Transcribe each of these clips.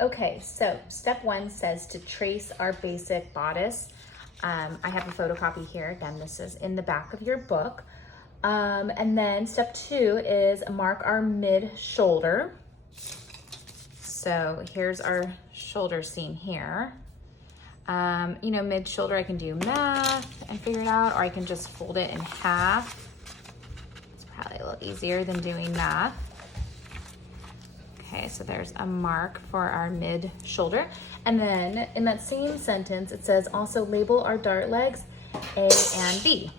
Okay, so step 1 says to trace our basic bodice. I have a photocopy here. Again, this is in the back of your book. And then step 2 is mark our mid shoulder. So here's our shoulder seam here. You know, mid shoulder, I can do math and figure it out, or I can just fold it in half. It's probably a little easier than doing math. Okay, so there's a mark for our mid shoulder. And then in that same sentence, it says also label our dart legs A and B.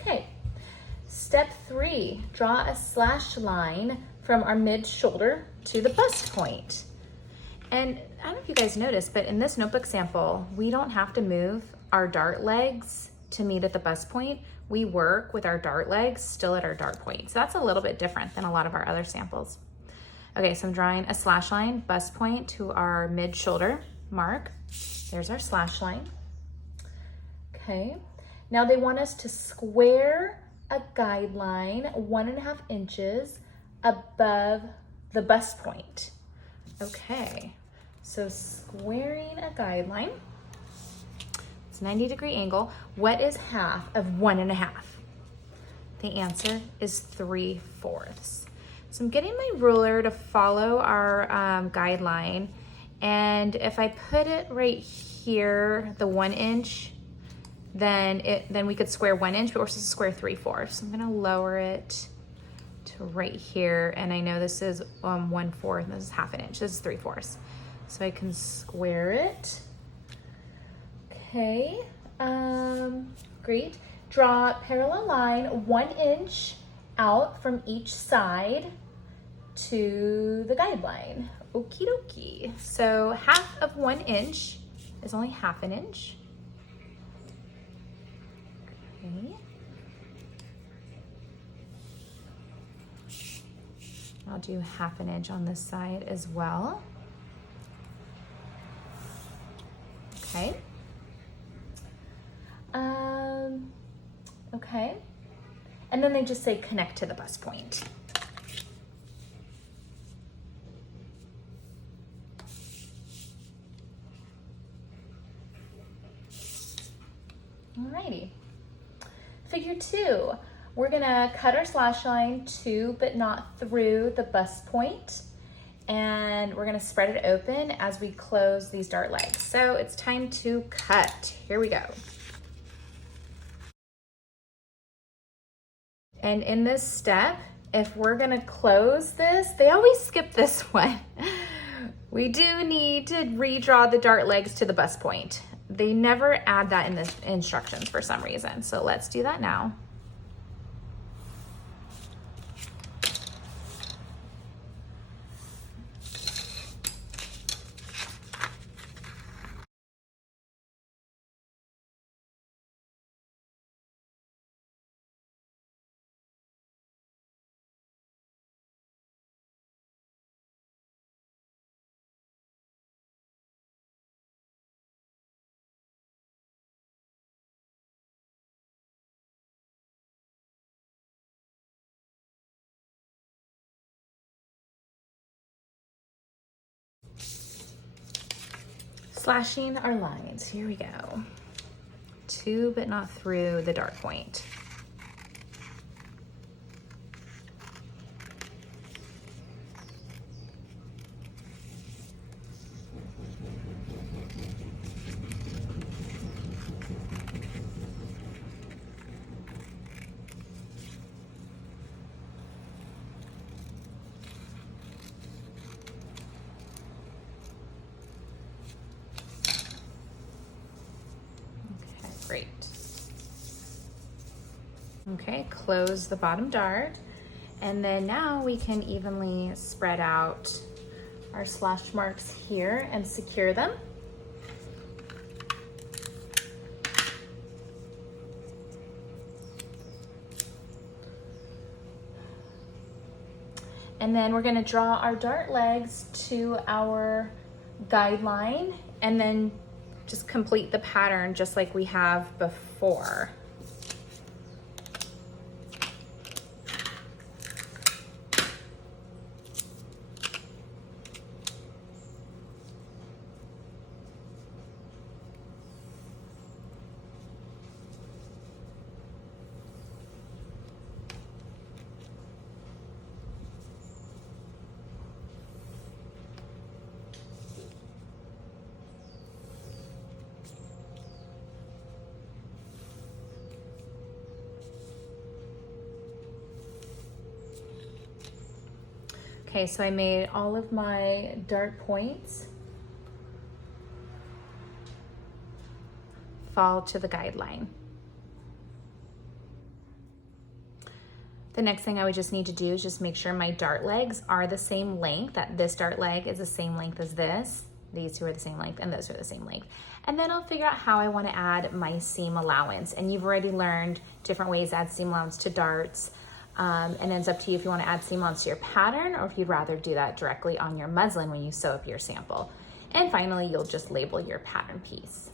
Okay, step 3, draw a slash line from our mid shoulder to the bust point. And I don't know if you guys noticed, but in this notebook sample, we don't have to move our dart legs to meet at the bust point. We work with our dart legs still at our dart point. So that's a little bit different than a lot of our other samples. Okay, so I'm drawing a slash line, bust point to our mid shoulder mark. There's our slash line. Okay, now they want us to square a guideline 1.5 inches above the bust point. Okay, so squaring a guideline. 90-degree angle. What is half of 1.5? The answer is 3/4. So I'm getting my ruler to follow our guideline, and if I put it right here, the 1 inch, then we could square 1 inch, but we're supposed to square 3/4. So I'm gonna lower it to right here, and I know this is 1/4, and this is 1/2 inch. This is 3/4. So I can square it. Okay, great. Draw a parallel line 1 inch out from each side to the guideline. Okie dokie. So half of 1 inch is only 1/2 inch. Okay. I'll do 1/2 inch on this side as well. Okay. Okay, and then they just say connect to the bust point. Alrighty. Figure 2, we're gonna cut our slash line to but not through the bust point, and we're gonna spread it open as we close these dart legs. So it's time to cut. Here we go. And in this step, if we're gonna close this, they always skip this one. We do need to redraw the dart legs to the bust point. They never add that in the instructions for some reason. So let's do that now. Slashing our lines, here we go. To but not through the dart point. Great. Okay, close the bottom dart. And then now we can evenly spread out our slash marks here and secure them. And then we're gonna draw our dart legs to our guideline and then just complete the pattern just like we have before. Okay, so I made all of my dart points fall to the guideline. The next thing I would just need to do is just make sure my dart legs are the same length, that this dart leg is the same length as this. These two are the same length and those are the same length. And then I'll figure out how I want to add my seam allowance. And you've already learned different ways to add seam allowance to darts. And it's up to you if you want to add seam allowance to your pattern or if you'd rather do that directly on your muslin when you sew up your sample. And finally, you'll just label your pattern piece.